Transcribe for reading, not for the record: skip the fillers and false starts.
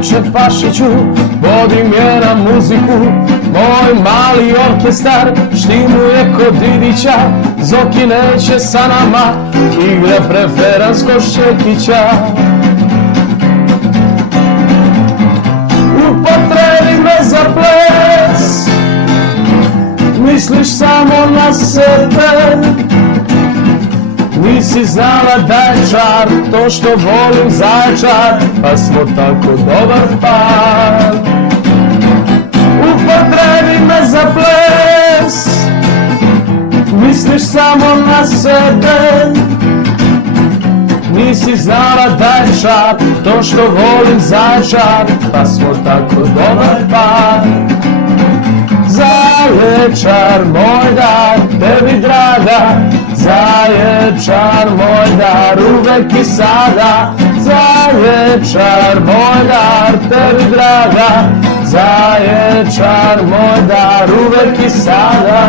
večer Pašiću, vodim je na muziku, moj mali orkestar štimuje kod Didića, Zoki neće sa nama, igra preferans ko Šćekića. Upotrebi me za ples, misliš samo na sebe, nisi znala da je čar to što volim Zaječar, pa smo tako dobar par. Upotrebi me za ples, misliš samo na sebe, nisi znala da je čar to što volim Zaječar, pa smo tako dobar par. Zaječar moj dar, tebi draga, Zaječar moj dar, uvek i sada. Zaječar moj dar, tebi draga, Zaječar moj dar, uvek i sada.